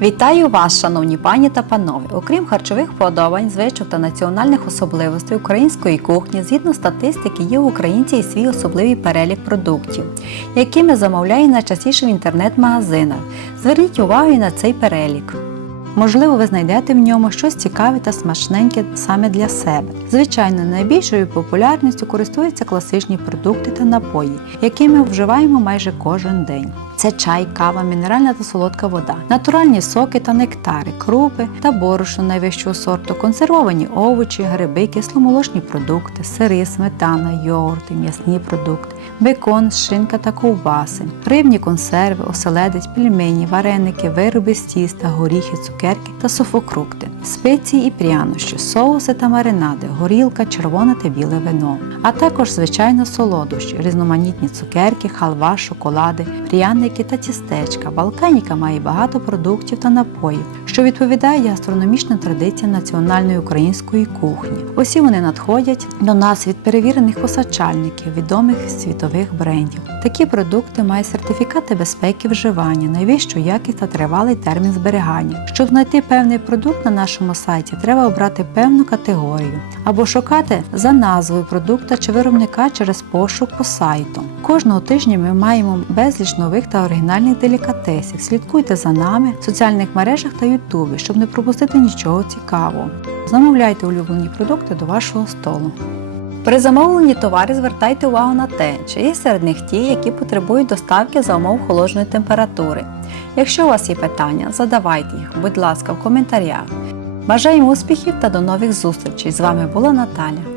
Вітаю вас, шановні пані та панове! Окрім харчових подобань, звичок та національних особливостей української кухні, згідно статистики, є у українців і свій особливий перелік продуктів, якими замовляють найчастіше в інтернет-магазинах. Зверніть увагу і на цей перелік. Можливо, ви знайдете в ньому щось цікаве та смачненьке саме для себе. Звичайно, найбільшою популярністю користуються класичні продукти та напої, які ми вживаємо майже кожен день. Це чай, кава, мінеральна та солодка вода, натуральні соки та нектари, крупи та борошно найвищого сорту, консервовані овочі, гриби, кисломолочні продукти, сири, сметана, йогурти, м'ясні продукти, бекон, шинка та ковбаси, рибні консерви, оселедець, пельмені, вареники, вироби з тіста, горіхи, цукерки та суфокрукти, спеції і прянощі, соуси та маринади, горілка, червоне та біле вино, а також звичайно солодощі, різноманітні цукерки, халва, шоколади, пряники та тістечка. Балканіка має багато продуктів та напоїв, що відповідає гастрономічним традиціям національної української кухні. Усі вони надходять до нас від перевірених постачальників, відомих світових брендів. Такі продукти мають сертифікати безпеки вживання, найвищу якість та тривалий термін зберігання. Щоб знайти певний продукт на нашому сайті, треба обрати певну категорію або шукати за назвою продукта чи виробника через пошук по сайту. Кожного тижня ми маємо безліч нових та оригінальних делікатесів. Слідкуйте за нами в соціальних мережах та Ютубі, щоб не пропустити нічого цікавого. Замовляйте улюблені продукти до вашого столу. При замовленні товарів звертайте увагу на те, чи є серед них ті, які потребують доставки за умов холодної температури. Якщо у вас є питання, задавайте їх, будь ласка, в коментарях. Бажаємо успіхів та до нових зустрічей! З вами була Наталя.